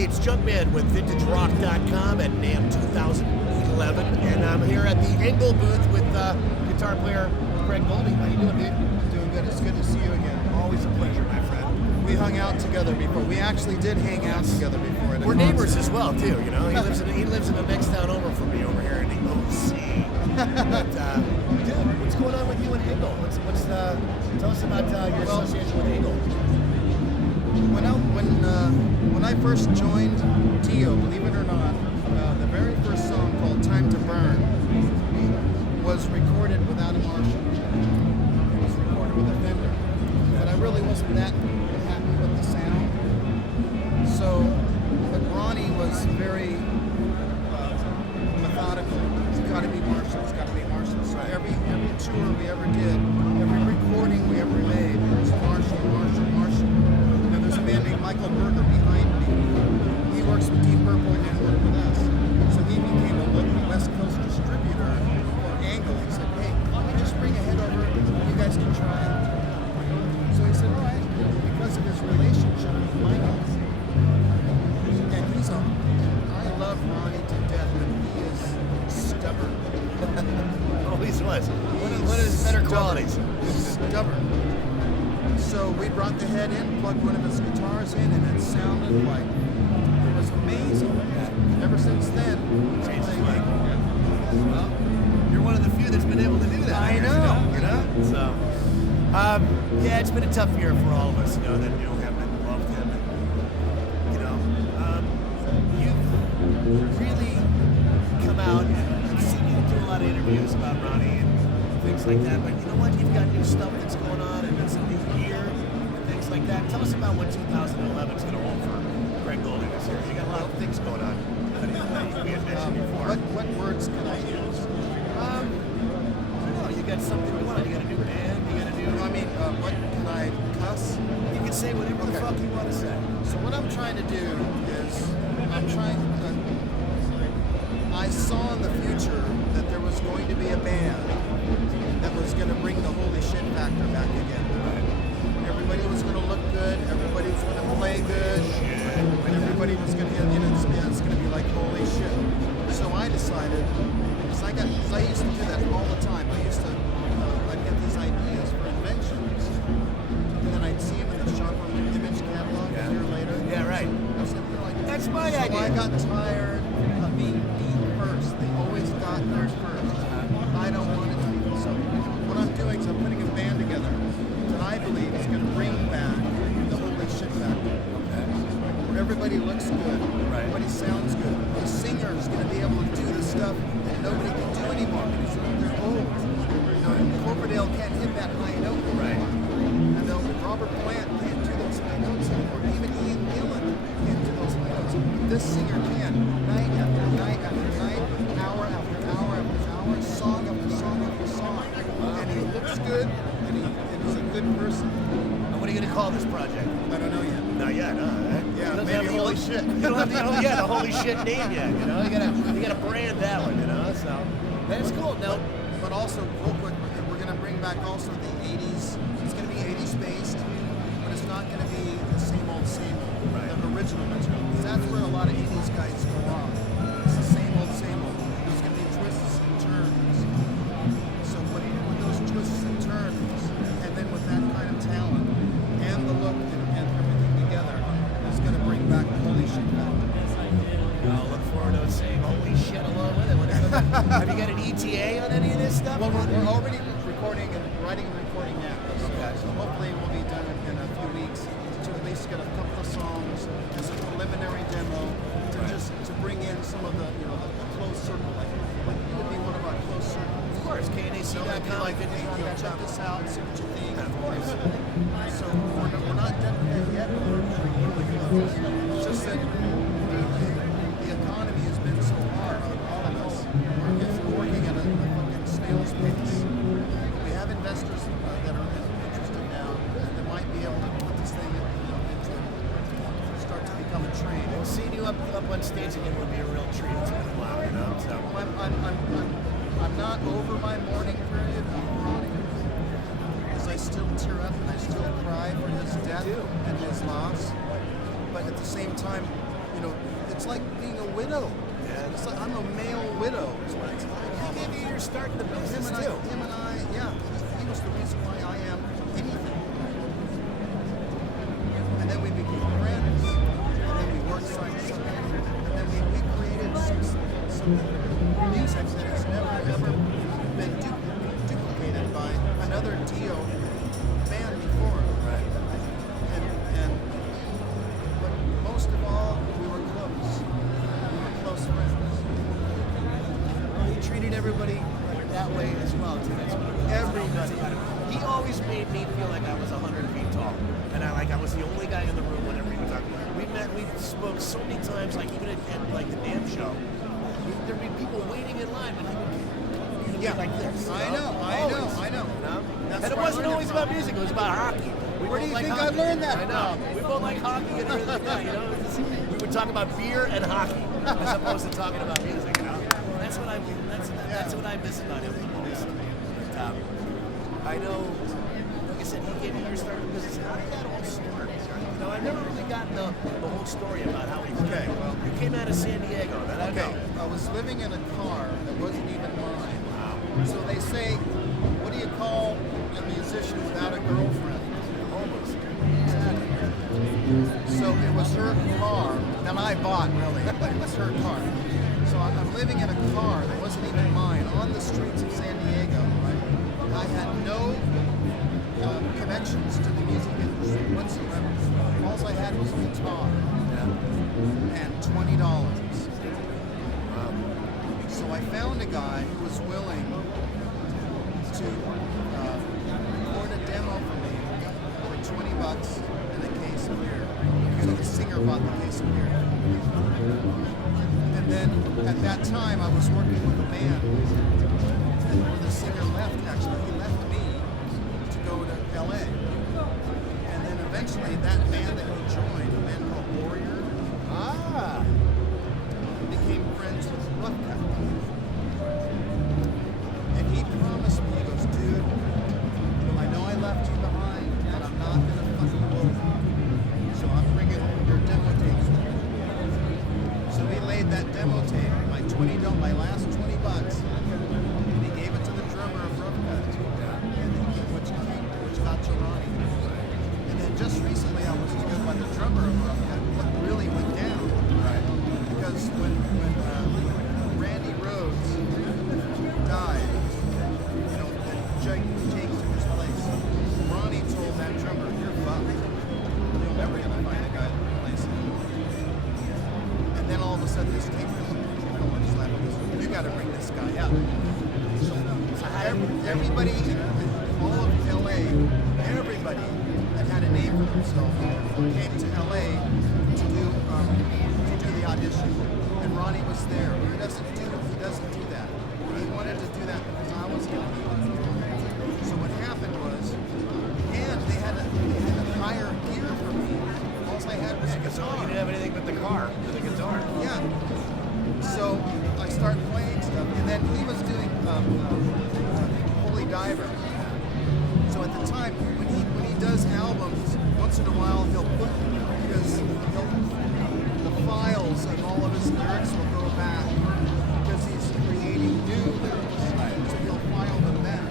Hey, it's Junkman with VintageRock.com at NAMM 2011, and I'm here at the Engel booth with guitar player Greg Goldy. How you doing, dude? Doing good. It's good to see you again. Always a pleasure, my friend. We hung out together before. We actually did hang out together before. We're neighbors as well, too. You know, he lives in the next town over from me over here in the OC. But, dude, what's going on with you and Engel? Tell us about your association with Engel. When I first joined Dio, believe it or not, the very first song called "Time to Burn" was recorded without a Marshall. It was recorded with a Fender, but I really wasn't that happy with the sound. So, but Ronnie was very methodical. It's got to be Marshall. It's got to be Marshall. So every tour we ever did, every recording we ever made was Marshall. And there's a man named Michael Berger behind me. He works with Deep Purple and worked with us. So he became a local West Coast distributor for Angle. He said, "Hey, why don't we just bring a head over? You guys can try it." So he said, "All right," because of his relationship with Michael. And I love Ronnie to death, but he is stubborn. Always was. What are his better qualities? Stubborn. So we brought the head in, plugged one of his guitars in, and it sounded like it was amazing. Ever since then, well, you're one of the few that's been able to do that. I know. You know? So, yeah, it's been a tough year for all of us, you know, that knew him and loved him. And, you know, you've really come out, and I've seen you do a lot of interviews about Ronnie and things like that, but you know what? You've got new stuff that's going on, and it's a new year and things like that. Tell us about what 2011 is going to hold for Greg Goldy this year. You got a lot of things going on that we had mentioned before. What words can I use? I don't know. You got something going on. You got a new band. You got a new. What can I cuss? You can say whatever the fuck you want to say. So what I'm trying to do is, I saw in the future that there was going to be a band that was going to bring the holy shit factor back again. Everybody was going to look good. Everybody was going to play good. And everybody was going to, it's going to be like holy shit. So I decided, because I used to do that all the time. I used to, I'd get these ideas for inventions, and then I'd see them in the shop on the image catalog a year later. Yeah, right. That's my idea. So I got tired of being beat first. They always got theirs first. I don't want it to be. So what I'm doing is I'm putting a band together that I believe is going to bring back the holy shit factor. Where everybody looks good, everybody sounds good. The singer is going to be able to do the stuff that nobody can do anymore because they're old. You know, Corpordale can't hit that high note. Right. And Robert Plant can't do those high notes anymore. Even Ian Gillan can't do those high notes. This singer can, night after night after night, hour after hour after hour, song after song after song. And he looks good, and he's a good person. And what are you going to call this project? I don't know yet. Not yet, huh? Yeah, maybe holy shit. You don't have the holy shit name yet. You know, you gotta brand that one. You know, so that's cool. Now, but also real quick, we're gonna bring back also the '80s. It's gonna be '80s based, but it's not gonna be the same old, the original material. Because that's where a lot of '80s guys go off. It's the same old, same old. There's gonna be twists and turns. So with those twists and turns, and then with that kind of talent and the look and everything together, is gonna bring back the holy shit factor. I'll look forward to saying holy shit along with it. Have you got an ETA on any of this stuff? Well, we're already recording and writing and recording now. So hopefully we'll be done in a few weeks to at least get a couple of songs as a preliminary demo to bring in some of the the close circle. Like you would be one of our close circles. Of course, KNAC.com. Like, hey, check this out, see what you think. Of course. So we're not done with that yet. It's just that the economy has been so hard on all of us. We're working at a fucking snail's pace. We have investors that are interested now that might be able to put this thing into start to become a train. Well, seeing you up on stage again would be a real treat. It's been a while, you know. So I'm not over my mourning period of Ronnie, because I still tear up and I still cry for his death and his loss. But at the same time, you know, it's like being a widow. Yeah. It's like I'm a male widow. Is what it's like. He gave you your start in the business too. Him and I, yeah, he was the reason why I am anything. And then we became friends, and then we worked side by side, and then we created some music that has never ever been duplicated by another Dio band before. Right. And but most of all, we were close. We were close friends. Well, he treated everybody that way as well, too. That's what everybody. He always made me feel like I was 100 feet tall, and I was the only guy in the room whenever he was talking. We spoke so many times, like even at like the NAMM show. There'd be people waiting in line, but he would be like this. I know. You know? That's And it where I wasn't learned always it about from. music; it was about hockey. Where do you think I hockey. learned that I know. from? We both like hockey and everything like that. You know, we would talk about beer and hockey as opposed to talking about music. You know, that's what I miss about him the most. But, I know, like I said, he gave me your start in the business. How did that all start? You know, I've never really gotten the whole story about how he. Okay, well, you came out of San Diego. That I know. I was living in a car that wasn't even mine. So they say, what do you call a musician without a girlfriend? Almost. So it was her car that I bought, really, but it was her car. So I'm living in a car that wasn't even mine on the streets of San Diego. Right? I had no connections to the music industry whatsoever. All I had was a guitar and $20. So I found a guy who was willing to record a demo for me for $20 and a case of beer. So the singer bought the case of beer. And then at that time I was working with a band. And when the singer left, actually, he left me to go to LA. And then eventually that band that he joined, a band called Warrior, became friends with Rough Cut. And he promised me, he goes, dude, I know I left you behind, but I'm not going to fuck you over. So I'm bringing your demo tapes with me. So we laid that demo tape, my last $20, and he gave it to the drummer of Rough Cut, which got to Ronnie. And then just recently I was told by the drummer of Rough Cut what really went down. Right. Because when Randy Rhoads died, you know, and Jake took his place, Ronnie told that drummer, you're fucked. You're never going to find a guy to replace him. And then all of a sudden this tape was like, you got to bring this guy up. So everybody in all of LA, everybody that had a name for themselves came to LA to do the audition. And Ronnie was there. He doesn't do that. He wanted to do that because I was going to be with him. So what happened was, and they had to hire gear for me. All I had was a guitar. You didn't have anything but the car, the guitar. Yeah. So I started playing stuff, and then he was doing Holy Diver. So at the time, when he does albums, once in a while he'll put the files and all of his lyrics will go back because he's creating new lyrics. So he'll file them back.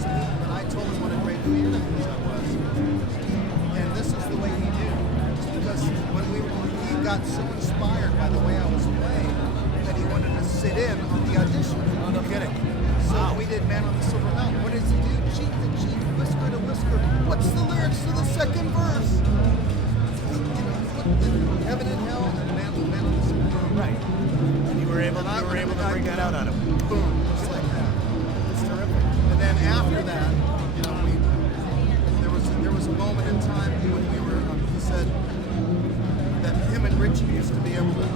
So but I told him what a great fan of his I was, and this is the way he knew. Because when he got so inspired by the way I was playing that he wanted to sit in on the audition. Oh, no kidding. So we did Man on the Silver Mountain. What does he do? Cheek to cheek, whisper to whisper. What's the lyrics to the second verse? You know, Heaven and Hell and Man on the Silver Mountain. Right. And you were able to bring that out on him. Boom, just like that. It's terrific. And then after that, you know, there was a moment in time when we were. He said that him and Richie used to be able to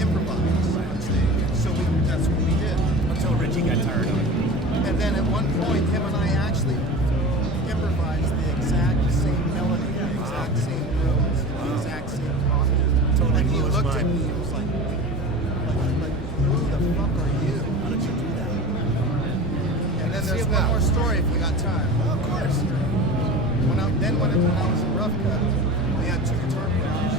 improvise on stage. So that's what we did. Until Richie got tired of it. And then at one point, him and I actually improvised the exact same melody, the exact same notes, the exact same content. Totally And he blew his looked mind. at me, he was like, who the fuck are you? How did you do that? And then there's one more story if we got time. Oh, of course. When I was in Rough Cut, we had two guitar players.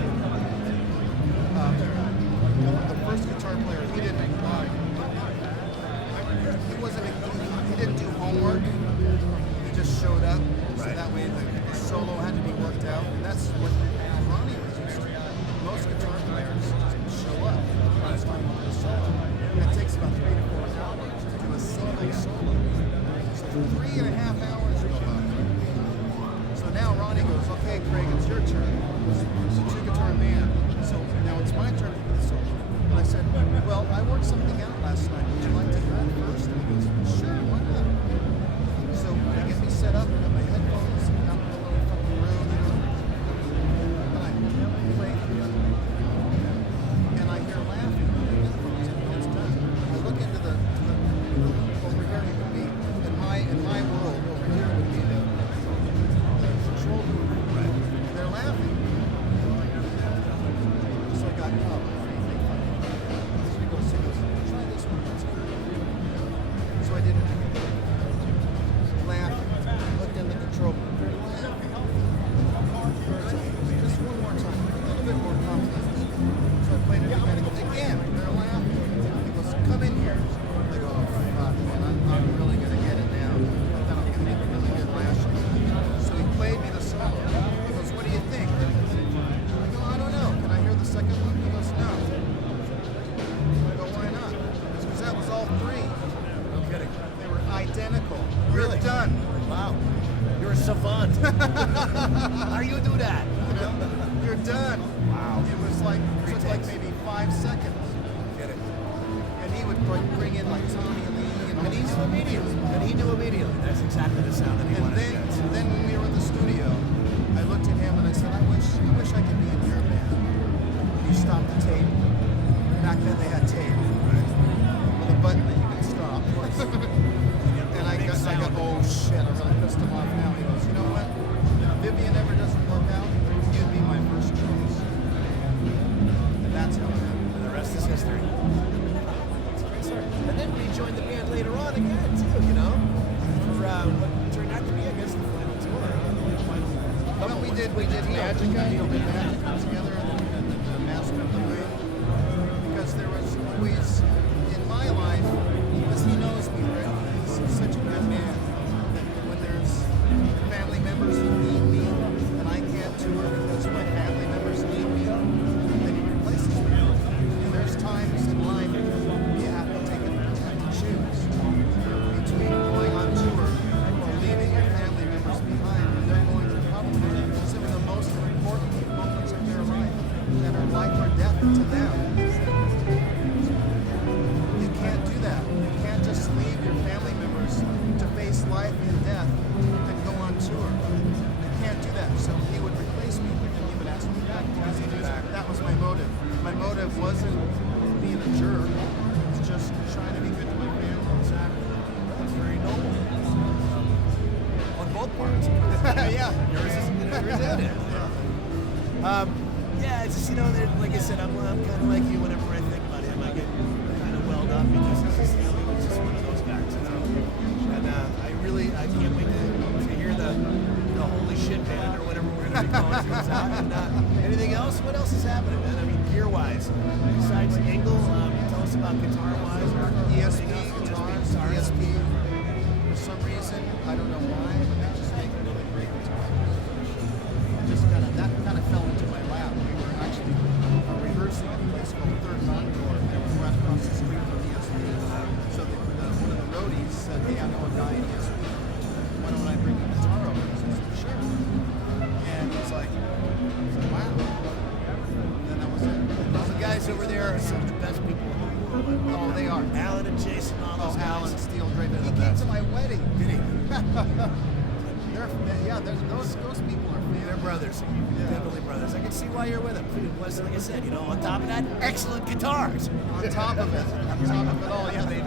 wasn't. He didn't do homework. He just showed up. So Right. that way the solo had to be worked out. And that's what Ronnie was used to. Most guitar players just show up. That's why you want a solo. And it takes about 3 to 4 hours to do a single solo. So 3.5 hours go by. So now Ronnie goes, okay, Craig, it's your turn. It's a 2-guitar band. So now it's my turn to do the solo. And I said, well, I worked something out last night. Would you like to hear it first? And he goes, sure, why not? So they get me set up, got my headphones, out in the little fucking room, you know. And I play through it. And I hear laughing in the headphones and it's done. I look into the over here it would be, in my world, over here would be the control room. Right. And they're laughing. So I got, oh, what do you think? So he goes, try this one. So I did it. Laughed, looked in the control room. They're laughing. Just one more time, a little bit more confidence. So I played it again. They're laughing. He goes, come in here. I go, oh, fuck, man, I'm really going to get it now. I thought I was going to get a really good last year. So he played me the solo. He goes, what do you think? I go, I don't know. Can I hear the second one? He goes, no. I go, why not? Because that was all 3. No kidding. They were identical. Really? You're done. Wow. You're a savant. How do you do that? You know, you're done. Wow. It was like, Three took like takes. maybe 5 seconds. Get it. And he would bring in like Tommy Lee and all And he these knew immediately. And he knew immediately. That's exactly the sound that he wanted to get. And then when we were in the studio, I looked at him and I said, I wish I could be in your band. And he stopped the tape. Back then they had tape. With a button that you could stop. And I got, oh shit, I really pissed him off now. He goes, you know what? If Vivian ever doesn't work out, you'd be my first choice. And that's how it happened. And the rest is history. And then we joined the band later on again, too, you know? For what turned out to be, I guess, the final tour. Well, we did Magica, you know, we did Magica together and the Master of the Moon. Because there was always, in my life, because he knows me, right? He's such a good man. That when there's family members who need me and I can't tour because my family members need me, then he replaces me. And there's times in life you have to choose between going on tour or leaving your family members behind. They're going through probably some of the most important moments of their life that are life or death to them. You can't do that. You can't just leave your family members to face life and death and go on tour. You can't do that. So he would replace me and he would ask me back because he knew that was my motive. My motive wasn't being a jerk. It's just trying to be good to my family. Exactly. That's very noble. On both parts. Yeah. Yours is yours is. Yeah, it's just, you know, like I said, I'm kind of like you. Whenever I think about him, I get kind of welled up because he's just, you know, he was just one of those guys, you know. And I can't wait to hear the holy shit band or whatever we're going to be calling things out. And anything else? What else is happening, man? I mean, gear-wise, besides Engel, tell us about guitar-wise or ESP anything else? guitars, ESP. For some reason, I don't know why, but they just make really great guitars. That kind of fell into my lap. We were actually rehearsing at a place called Third Encore. It was right across the street from ESP. So one of the roadies said, hey, I know a guy in ESP. Why don't I bring a guitar over? He says, sure. And he's like, wow. And then that was it. And Those guys over there are some of the best people in the world. Oh, they are. Alan and Jason, all those guys. Alan Steele, great. They're He the came best. to my wedding. Did he? Those people are family. They're brothers. Definitely brothers. I can see why you're with them. Plus, like I said, you know, on top of that, excellent guitars. On top of it all, yeah, they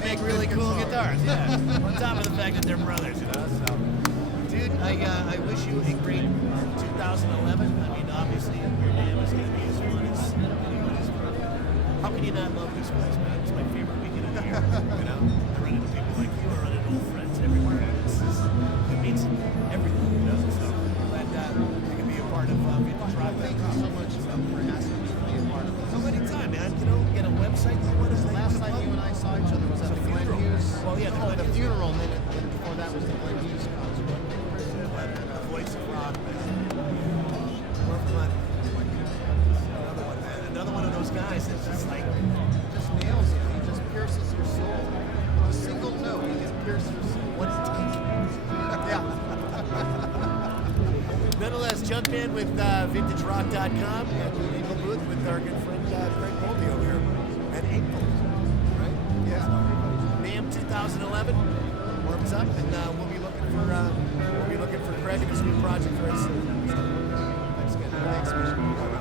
make really cool guitars. Yeah. On top of the fact that they're brothers, you know. So, dude, I wish you a great 2011. I mean, obviously, your name is going to be as fun as anybody's. How can you not love these guys, man? It's my favorite weekend of the year. You know, I run into people like you. I run into old friends everywhere. It means everything, you know. So glad I can be a part of Vintage Rock. Thank you so much for asking me to be a part of this. So anytime, man. You know, get a website you want to The last time you and I saw each other was at the Glen Hughes nice. It's just like, Just nails you. He just pierces your soul. With a single note, he just pierces your soul. what it takes. Yeah. Nonetheless, Junkman with VintageRock.com and the Eagle booth with our good friend Craig Goldy over here at April. Right? Yeah. NAMM 2011 warms up, and we'll be looking for Craig and his new project very soon. So, thanks again. Thanks, Michelle.